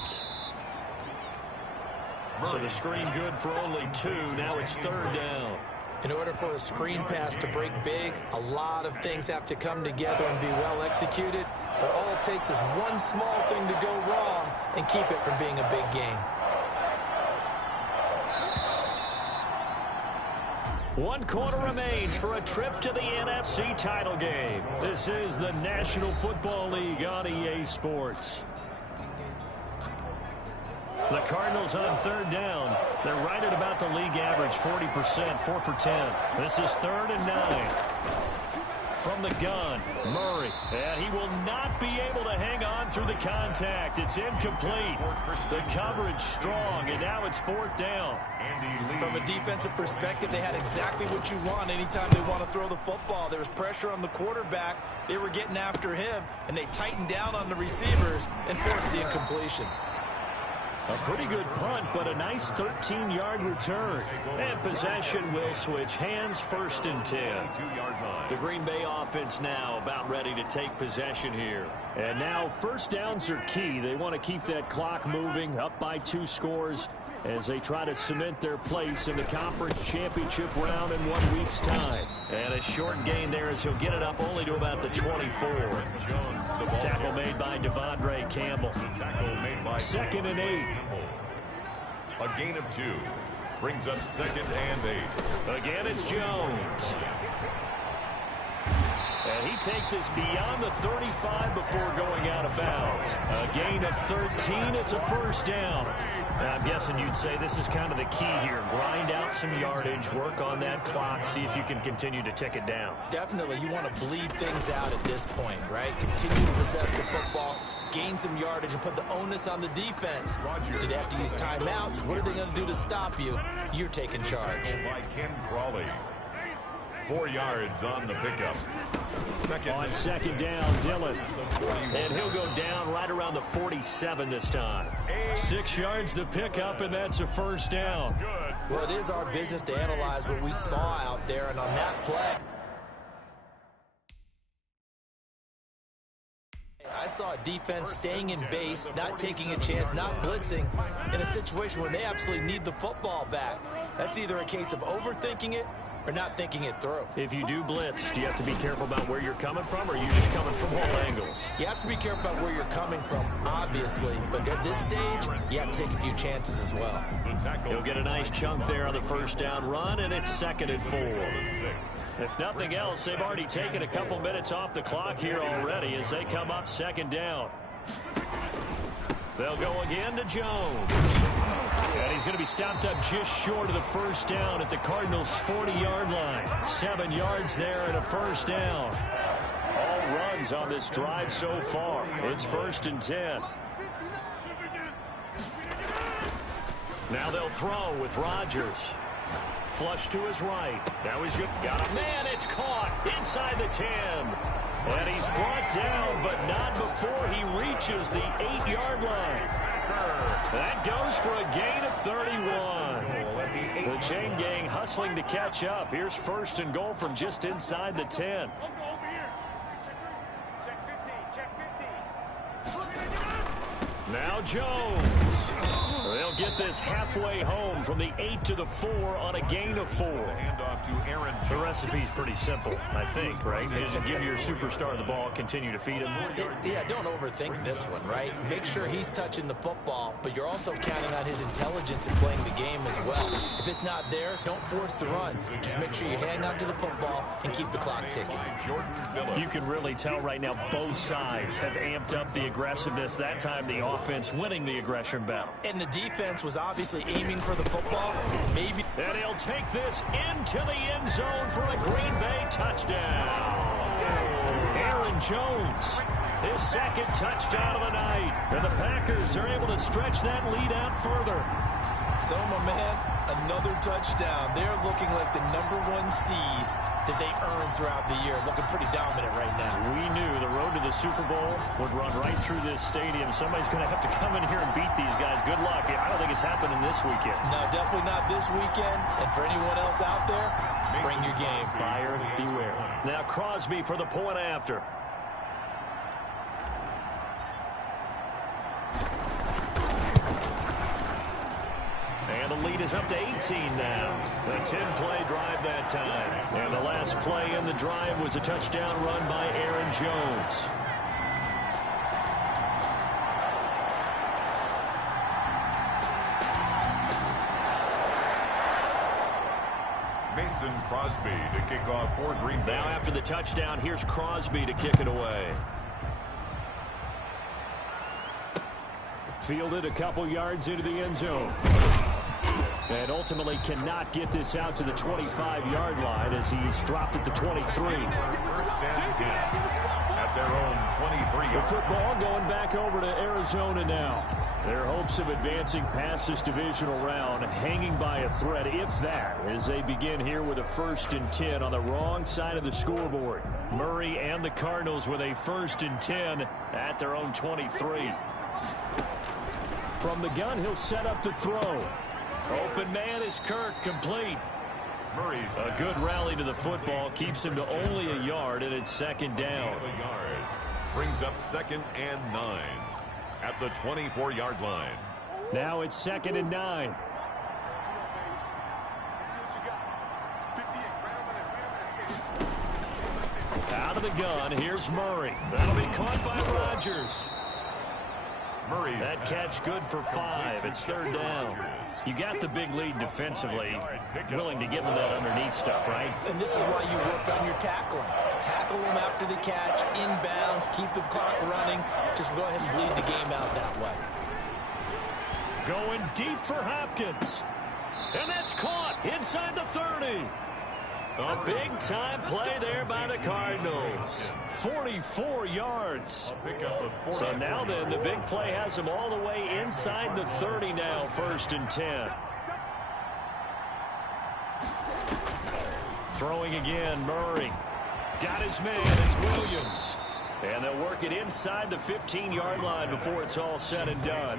So the screen good for only 2. Now it's 3rd down. In order for a screen pass to break big, a lot of things have to come together and be well executed. But all it takes is one small thing to go wrong and keep it from being a big game. 1 quarter remains for a trip to the NFC title game. This is the National Football League on EA Sports. The Cardinals on 3rd down. They're right at about the league average, 40%, 4 for 10. This is 3rd and 9. From the gun, Murray. And he will not be able to hang on through the contact. It's incomplete. The coverage strong, and now it's 4th down. From a defensive perspective, they had exactly what you want anytime they want to throw the football. There was pressure on the quarterback. They were getting after him, and they tightened down on the receivers and forced the incompletion. A pretty good punt, but a nice 13-yard return. And possession will switch hands, 1st and 10. The Green Bay offense now about ready to take possession here. And now 1st downs are key. They want to keep that clock moving, up by 2 scores. as they try to cement their place in the conference championship round in 1 week's time. And a short gain there as he'll get it up only to about the 24. Tackle made by Devondre Campbell. 2nd and 8. A gain of 2 brings up 2nd and 8. Again, it's Jones. And he takes us beyond the 35 before going out of bounds. A gain of 13. It's a first down. Now, I'm guessing you'd say this is kind of the key here. Grind out some yardage, work on that clock, see if you can continue to tick it down. Definitely, you want to bleed things out at this point, right? Continue to possess the football, gain some yardage, and put the onus on the defense. Do they have to use timeouts? What are they going to do to stop you? You're taking charge. By Ken Crawley. 4 yards on the pickup. On 2nd down, Dillon. And he'll go down right around the 47 this time. 6 yards the pickup, and that's a first down. Well, it is our business to analyze what we saw out there, and on that play, I saw a defense staying in base, not taking a chance, not blitzing, in a situation where they absolutely need the football back. That's either a case of overthinking it or not thinking it through. If you do blitz, do you have to be careful about where you're coming from, or are you just coming from all angles? You have to be careful about where you're coming from, obviously, but at this stage, you have to take a few chances as well. He'll get a nice chunk there on the first down run, and it's 2nd and 4. If nothing else, they've already taken a couple minutes off the clock here already as they come up 2nd down. They'll go again to Jones. And he's going to be stopped up just short of the first down at the Cardinals' 40-yard line. 7 yards there and a first down. All runs on this drive so far. It's 1st and 10. Now they'll throw with Rodgers. Flush to his right. Now he's good. Got a man. It's caught inside the 10. And he's brought down, but not before he reaches the 8-yard line. That goes for a gain of 31. The chain gang hustling to catch up. Here's 1st and goal from just inside the 10. Now Jones. They'll get this halfway home from the 8 to the 4 on a gain of 4. The recipe's pretty simple, I think, right? Just give your superstar the ball, continue to feed him. Yeah, don't overthink this one, right? Make sure he's touching the football, but you're also counting on his intelligence in playing the game as well. If it's not there, don't force the run. Just make sure you hang on to the football and keep the clock ticking. You can really tell right now both sides have amped up the aggressiveness. That time the offense winning the aggression battle. And the defense was obviously aiming for the football. Maybe. And he'll take this into the end zone for a Green Bay touchdown. Aaron Jones, his 2nd touchdown of the night. And the Packers are able to stretch that lead out further. So, my man, another touchdown. They're looking like the #1 seed that they earned throughout the year. Looking pretty dominant right now. We knew the road to the Super Bowl would run right through this stadium. Somebody's going to have to come in here and beat these guys. Good luck. I don't think it's happening this weekend. No, definitely not this weekend. And for anyone else out there, bring your game. Buyer beware. Now Crosby for the point after. And the lead is up to 18 now. A 10-play drive that time. And the last play in the drive was a touchdown run by Aaron Jones. Mason Crosby to kick off for Green Bay. Now after the touchdown, here's Crosby to kick it away. Fielded a couple yards into the end zone. And ultimately cannot get this out to the 25-yard line as he's dropped at the 23. 1st and 10 at their own 23. The football going back over to Arizona now. Their hopes of advancing past this divisional round hanging by a thread, if that, as they begin here with a 1st and 10 on the wrong side of the scoreboard. Murray and the Cardinals with a 1st and 10 at their own 23. From the gun, he'll set up to throw. Open man is Kirk, complete. Murray's a good rally to the football, keeps him to only a yard, and it's 2nd down. Brings up 2nd and 9 at the 24-yard line. Now it's 2nd and 9. Out of the gun, here's Murray. That'll be caught by Rodgers. That catch good for 5. It's 3rd down. You got the big lead defensively. Willing to give them that underneath stuff, right? And this is why you work on your tackling. Tackle them after the catch, inbounds, keep the clock running. Just go ahead and bleed the game out that way. Going deep for Hopkins. And that's caught inside the 30. A big-time play there by the Cardinals. 44 yards. So now then, the big play has them all the way inside the 30 now, 1st and 10. Throwing again, Murray. Got his man, it's Williams. And they'll work it inside the 15-yard line before it's all said and done.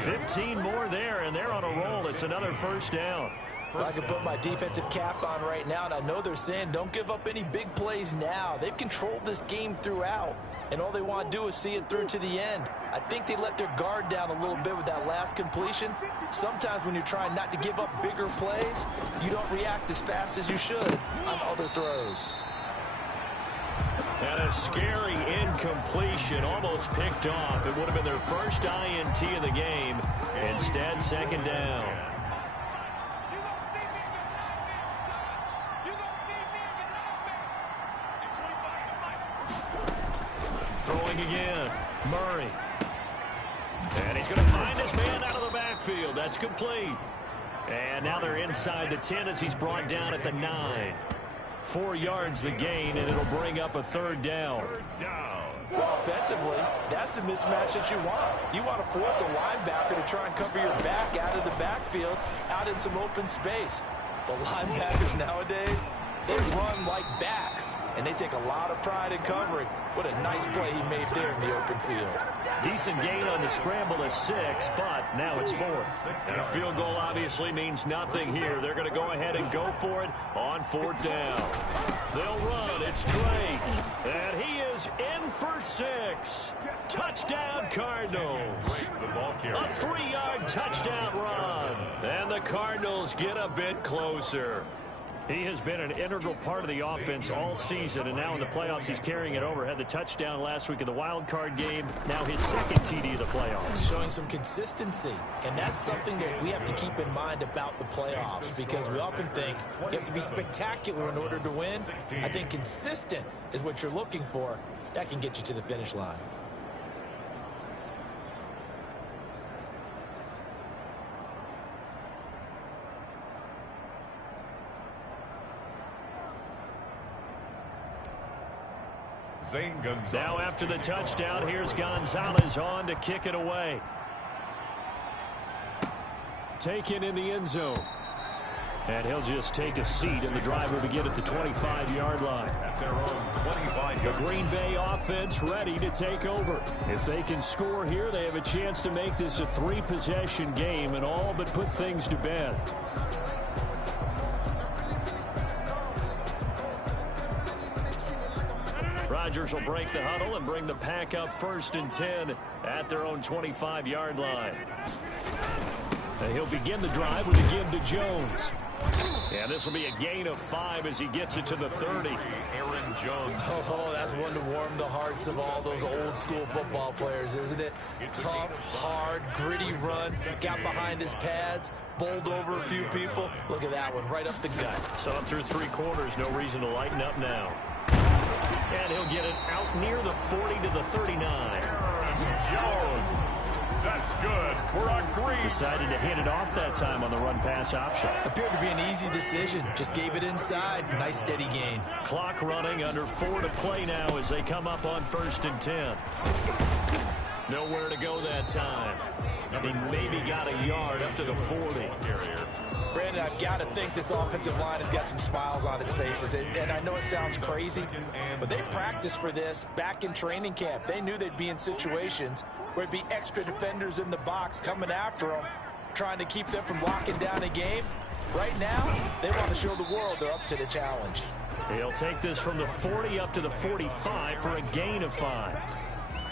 15 more there, and they're on a roll. It's another 1st down. I can put my defensive cap on right now, and I know they're saying don't give up any big plays now. They've controlled this game throughout, and all they want to do is see it through to the end. I think they let their guard down a little bit with that last completion. Sometimes when you're trying not to give up bigger plays, you don't react as fast as you should on other throws. And a scary incompletion, almost picked off. It would have been their first INT of the game. Instead, 2nd down. Throwing again, Murray. And he's going to find his man out of the backfield. That's complete. And now they're inside the 10 as he's brought down at the 9. 4 yards the gain, and it'll bring up a 3rd down. Well, offensively, that's the mismatch that you want. You want to force a linebacker to try and cover your back out of the backfield, out in some open space. The linebackers nowadays, they run like backs, and they take a lot of pride in covering. What a nice play he made there in the open field. Decent gain on the scramble is 6, but now it's 4th. And a field goal obviously means nothing here. They're going to go ahead and go for it on 4th down. They'll run. It's Drake. And he is in for 6. Touchdown, Cardinals. A 3-yard touchdown run. And the Cardinals get a bit closer. He has been an integral part of the offense all season, and now in the playoffs he's carrying it over. Had the touchdown last week in the wild card game. Now his 2nd TD of the playoffs. Showing some consistency, and that's something that we have to keep in mind about the playoffs, because we often think you have to be spectacular in order to win. I think consistent is what you're looking for. That can get you to the finish line. Now after the touchdown, here's Gonzalez on to kick it away. Taken in the end zone. And he'll just take a seat, and the drive will begin at the 25-yard line. The Green Bay offense ready to take over. If they can score here, they have a chance to make this a 3-possession game and all but put things to bed. Rodgers will break the huddle and bring the pack up 1st and 10 at their own 25-yard line. And he'll begin the drive with a give to Jones. And this will be a gain of 5 as he gets it to the 30. Aaron Jones. Oh, that's one to warm the hearts of all those old-school football players, isn't it? Tough, hard, gritty run. Got behind his pads, bowled over a few people. Look at that one, right up the gut. So up through 3 quarters, no reason to lighten up now. And he'll get it out near the 40 to the 39. Jones. That's good for a Green. Decided to hit it off that time on the run-pass option. Appeared to be an easy decision. Just gave it inside. Nice steady gain. Clock running, under 4 to play now as they come up on 1st and 10. Nowhere to go that time. He maybe got a yard up to the 40. Brandon, I've got to think this offensive line has got some smiles on its faces. And I know it sounds crazy, but they practiced for this back in training camp. They knew they'd be in situations where there'd be extra defenders in the box coming after them, trying to keep them from locking down a game. Right now, they want to show the world they're up to the challenge. He'll take this from the 40 up to the 45 for a gain of 5.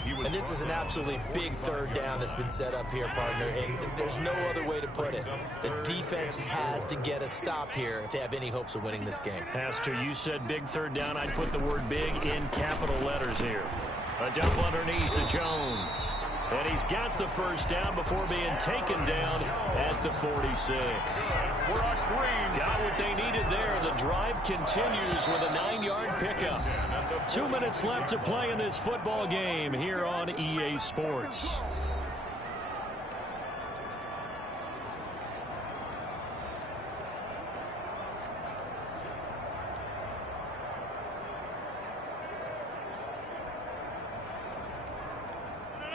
And this is an absolutely big third down that's been set up here, partner, and there's no other way to put it. The defense has to get a stop here if they have any hopes of winning this game. Pastor, you said big third down. I'd put the word big in capital letters here. A dump underneath to Jones. And he's got the first down before being taken down at the 46. Got what they needed there. The drive continues with a 9-yard pickup. 2 minutes left to play in this football game here on EA Sports.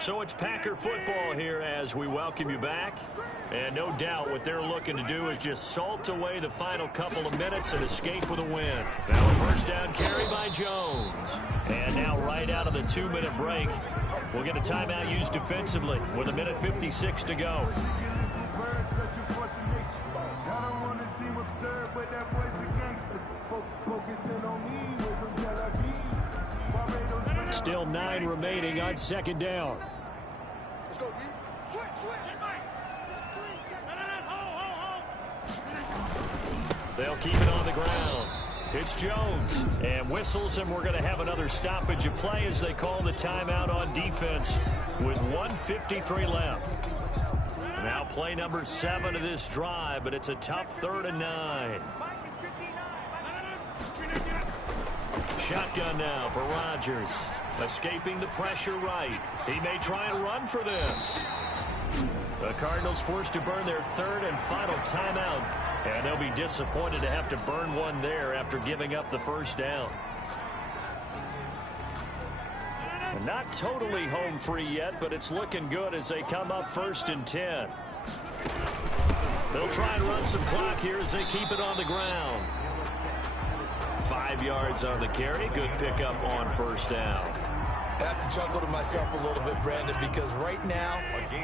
So it's Packer football here as we welcome you back. And no doubt what they're looking to do is just salt away the final couple of minutes and escape with a win. Now a first down carry by Jones. And now right out of the 2-minute break, we'll get a timeout used defensively with 1:56 to go. Still 9 remaining on second down. Let's go, D. Switch. They'll keep it on the ground. It's Jones. And whistles, and we're going to have another stoppage of play as they call the timeout on defense with 1:53 left. Now play number 7 of this drive, but it's a tough 3rd and 9. Shotgun now for Rodgers. Escaping the pressure right. He may try and run for this. The Cardinals forced to burn their 3rd and final timeout. And they'll be disappointed to have to burn one there after giving up the first down. Not totally home free yet, but it's looking good as they come up 1st and 10. They'll try and run some clock here as they keep it on the ground. 5 yards on the carry. Good pickup on first down. I have to chuckle to myself a little bit, Brandon, because right now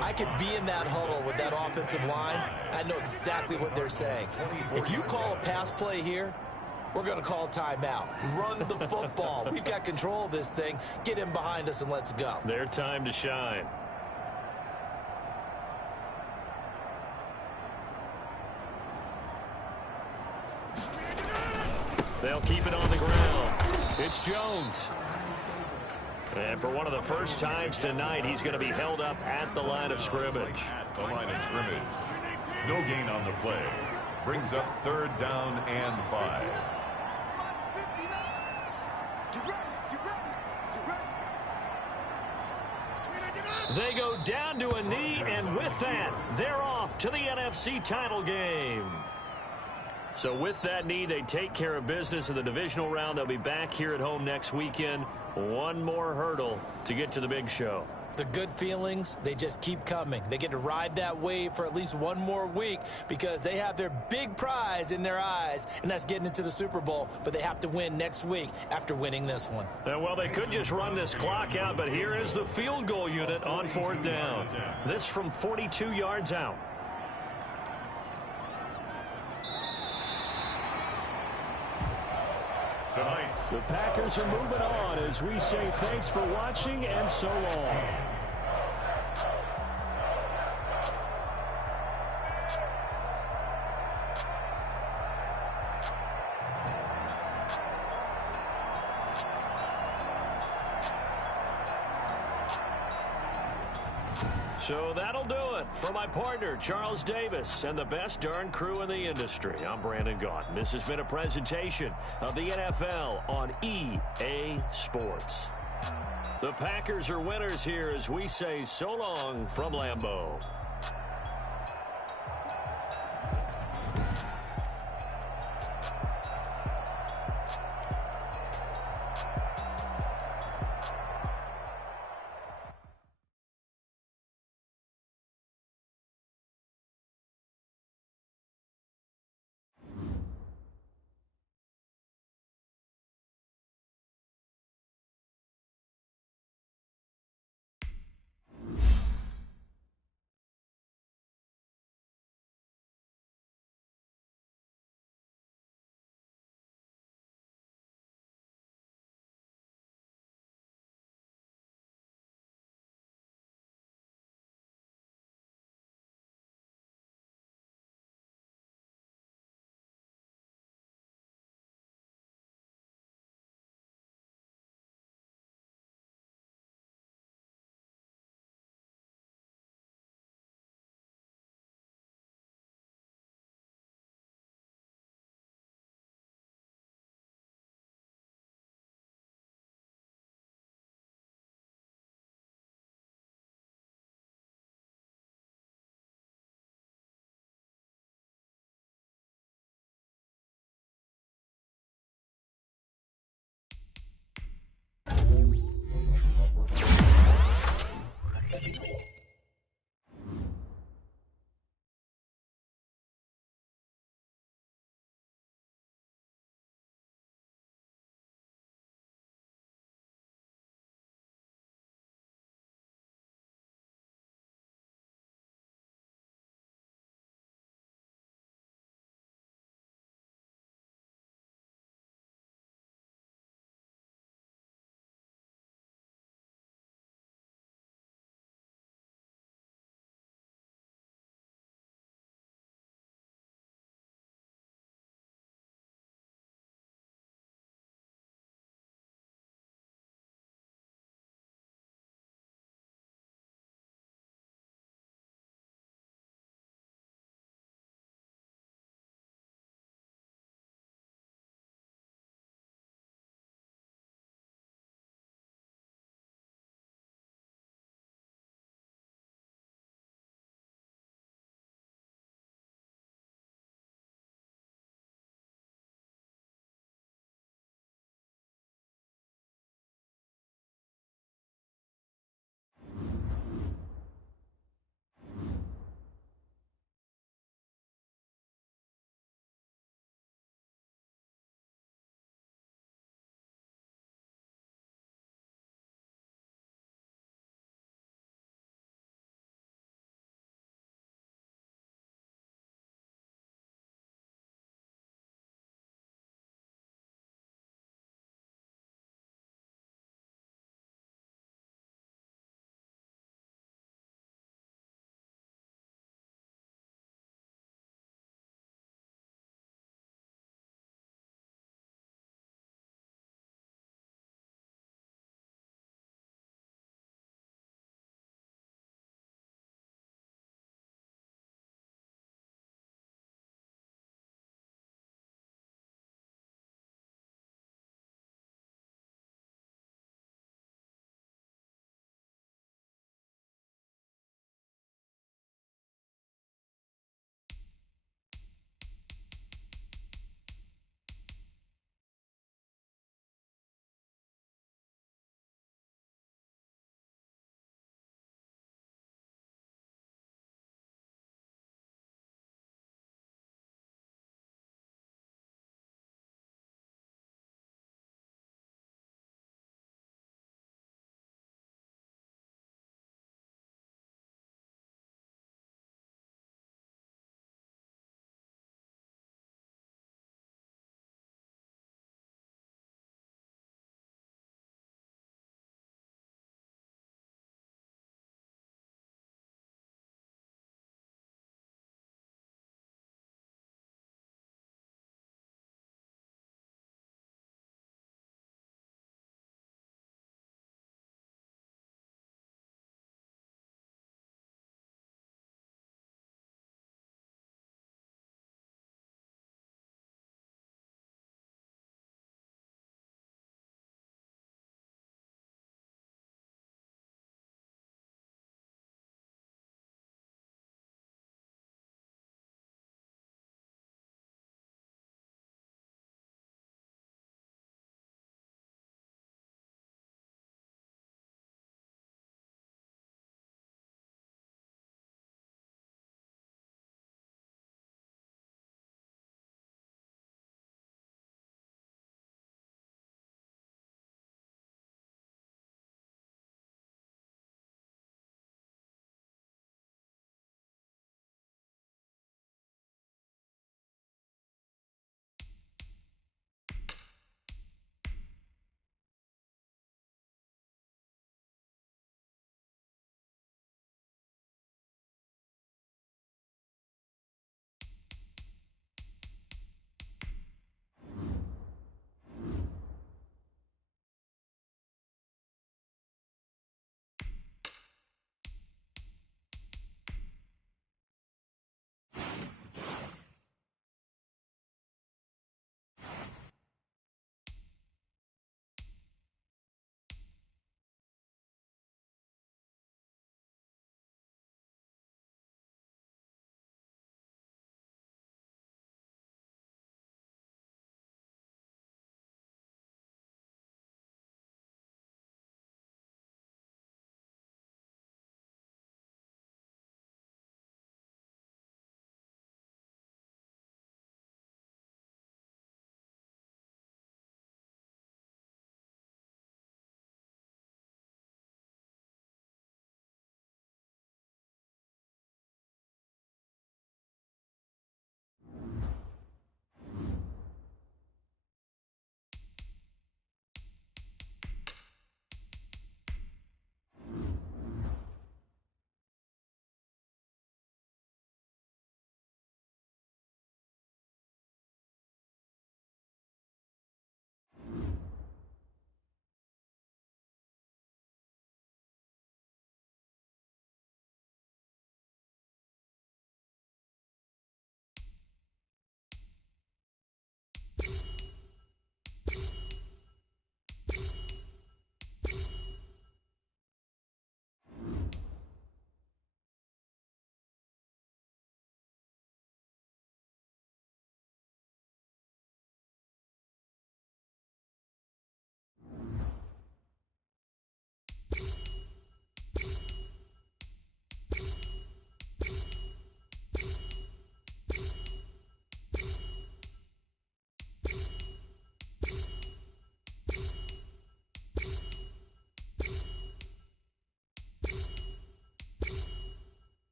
I could be in that huddle with that offensive line. I know exactly what they're saying. If you call a pass play here, we're going to call a timeout. Run the football. We've got control of this thing. Get him behind us and let's go. Their time to shine. They'll keep it on the ground. It's Jones. And for one of the first times tonight, he's going to be held up at the line of scrimmage. The line of scrimmage. No gain on the play. Brings up 3rd down and 5. They go down to a knee, and with that, they're off to the NFC title game. So with that knee, they take care of business in the divisional round. They'll be back here at home next weekend. One more hurdle to get to the big show. The good feelings, they just keep coming. They get to ride that wave for at least one more week because they have their big prize in their eyes, and that's getting into the Super Bowl. But they have to win next week after winning this one. Well, they could just run this clock out, but here is the field goal unit on 4th down. This from 42 yards out. The Packers are moving on as we say thanks for watching and so long. So that'll do it for my partner, Charles Davis, and the best darn crew in the industry. I'm Brandon Gaunt. This has been a presentation of the NFL on EA Sports. The Packers are winners here as we say so long from Lambeau.